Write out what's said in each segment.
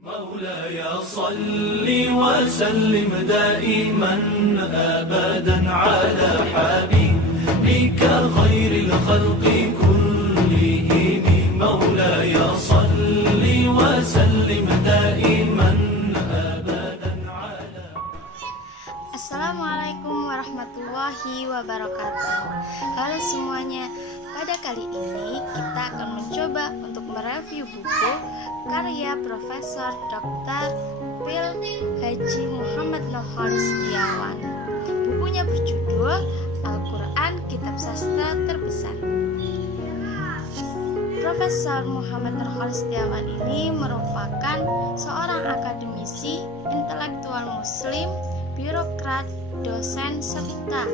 مولاي صل وسلم دائما أبدا على حبيبك خير الخلق كلهم مولاي صل وسلم دائما أبدا على. Assalamualaikum warahmatullahi wabarakatuh. Halo semuanya, pada kali ini kita akan mencoba untuk mereview buku karya Profesor Dr. Pil Haji Muhammad Nurkholis Setiawan. Bukunya berjudul Al-Quran Kitab Sastra Terbesar. Profesor Muhammad Nurkholis Setiawan ini merupakan seorang akademisi, intelektual muslim, birokrat, dosen, serta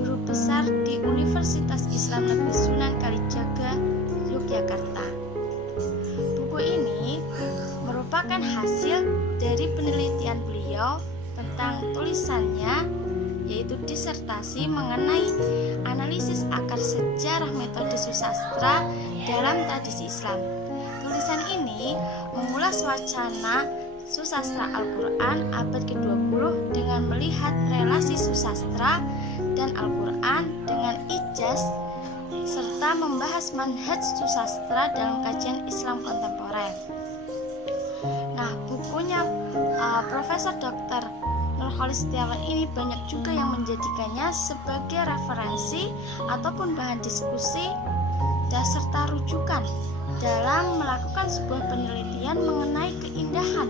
guru besar di Universitas Islam Negeri Sunan Kalijaga, Yogyakarta. Buku ini merupakan hasil dari penelitian beliau tentang tulisannya, yaitu disertasi mengenai analisis akar sejarah metode susastra dalam tradisi Islam. Tulisan ini mengulas wacana susastra Al-Quran abad ke-20 dengan melihat relasi susastra dan Al-Quran dengan ijaz, serta membahas manhaj susastra dalam kajian Islam kontemporer. Nah, bukunya Profesor Dr. Nurkholis Setiawan ini banyak juga yang menjadikannya sebagai referensi ataupun bahan diskusi dan serta rujukan dalam melakukan sebuah penelitian mengenai keindahan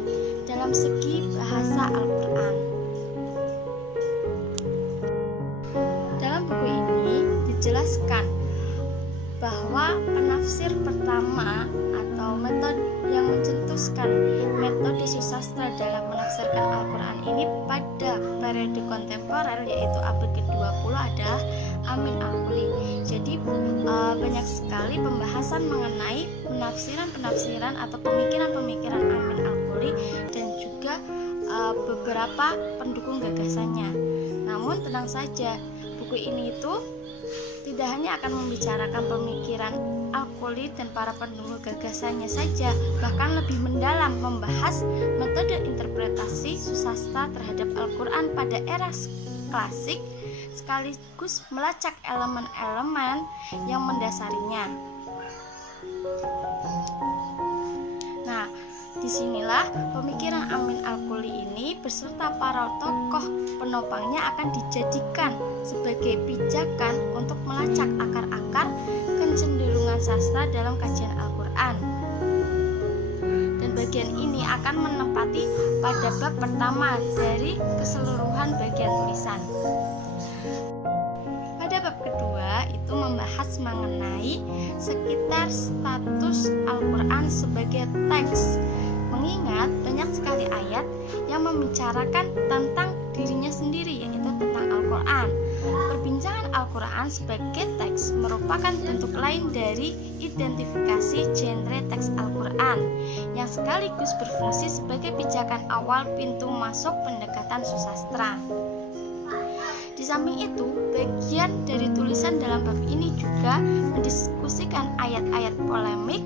dalam segi bahasa Al-Quran. Dalam buku ini dijelaskan bahwa penafsir pertama atau metode yang mencetuskan metode susastra dalam menafsirkan Al-Quran ini pada periode kontemporer, yaitu abad ke-20, adalah Amin Al-Quli. Jadi banyak sekali pembahasan mengenai penafsiran atau pemikiran-pemikiran Amin Al-Quli dan juga beberapa pendukung gagasannya. Namun tenang saja, buku ini itu tidak hanya akan membicarakan pemikiran Al-Quli dan para pendukung gagasannya saja, bahkan lebih mendalam membahas metode interpretasi susastra terhadap Al-Quran pada era klasik, sekaligus melacak elemen-elemen yang mendasarinya. Nah, disinilah pemikiran Amin Al-Quli ini beserta para tokoh penopangnya akan dijadikan sebagai pijakan untuk melacak akar-akar kecenderungan sastra dalam kajian Al-Quran. Dan bagian ini akan menempati pada bab pertama dari keseluruhan bagian tulisan. Pada bab kedua itu membahas mengenai sekitar status Al-Quran sebagai teks, mengingat banyak sekali ayat yang membicarakan tentang dirinya sendiri, yaitu tentang Al-Quran. Perbincangan Al-Quran sebagai teks merupakan bentuk lain dari identifikasi genre teks Al-Quran yang sekaligus berfungsi sebagai pijakan awal pintu masuk pendekatan susastra. Di samping itu, bagian dari tulisan dalam bab ini juga mendiskusikan ayat-ayat polemik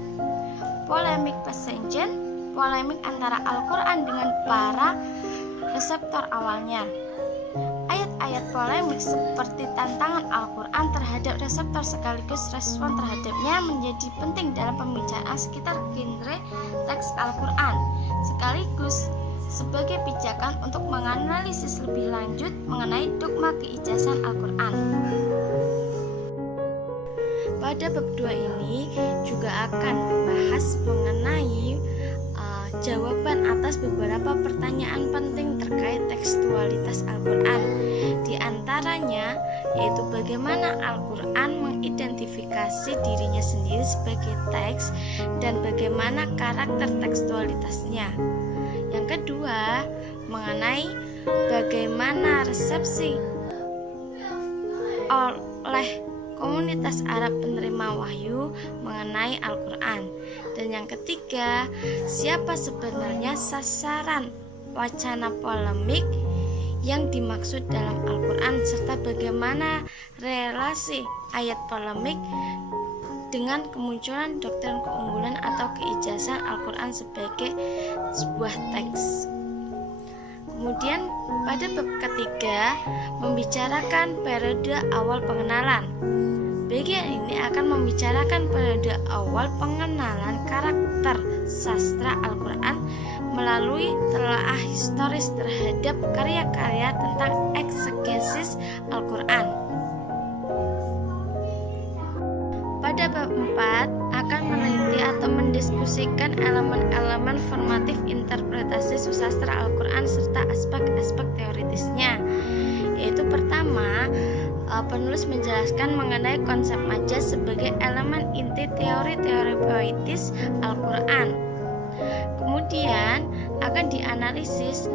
passagen, polemik antara Al-Quran dengan para reseptor awalnya. Ayat-ayat polemik seperti tantangan Al-Quran terhadap reseptor sekaligus respon terhadapnya menjadi penting dalam pembicaraan sekitar genre teks Al-Quran, sekaligus sebagai pijakan untuk menganalisis lebih lanjut mengenai dogma keijazahan Al-Quran. Pada bab 2 ini juga akan membahas mengenai jawaban atas beberapa pertanyaan penting terkait tekstualitas Al-Quran. Di antaranya yaitu bagaimana Al-Quran mengidentifikasi dirinya sendiri sebagai teks dan bagaimana karakter tekstualitasnya. Yang kedua, mengenai bagaimana resepsi oleh komunitas Arab penerima wahyu mengenai Al-Quran. Dan yang ketiga, siapa sebenarnya sasaran wacana polemik yang dimaksud dalam Al-Quran serta bagaimana relasi ayat polemik dengan kemunculan doktrin keunggulan atau keijazan Al-Quran sebagai sebuah teks. Kemudian pada bab ketiga membicarakan periode awal pengenalan. Bagian ini akan membicarakan periode awal pengenalan karakter sastra Al-Quran melalui telaah historis terhadap karya-karya tentang eksegesis Al-Quran. Pada bab 4 akan meneliti atau mendiskusikan elemen-elemen formatif interpretasi susastra Al-Quran serta aspek-aspek teoritisnya. Yaitu pertama, penulis menjelaskan mengenai konsep majaz sebagai elemen inti teori-teori poetis Al-Quran. Kemudian akan dianalisis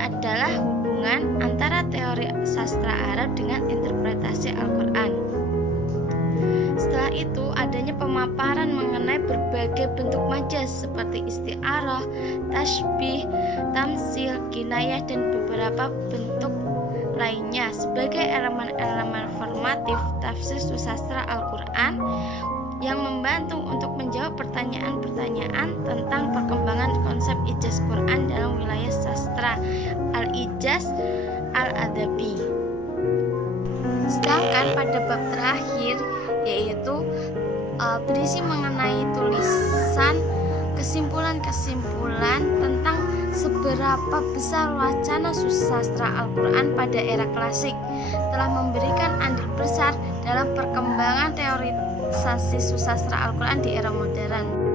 adalah hubungan antara teori sastra Arab dengan interpretasi Al-Quran. Setelah itu adanya pemaparan mengenai berbagai bentuk majaz seperti isti'arah, tasbih, tamsil, kinayah dan beberapa bentuk lainnya sebagai elemen-elemen formatif tafsir susastra Al-Quran yang membantu untuk menjawab pertanyaan-pertanyaan tentang perkembangan konsep ijaz Quran dalam wilayah sastra al-ijaz al-adabi. Sedangkan pada bab terakhir yaitu berisi mengenai tulisan kesimpulan-kesimpulan tentang seberapa besar wacana susastra Al-Quran pada era klasik telah memberikan andil besar dalam perkembangan teorisasi susastra Al-Quran di era modern.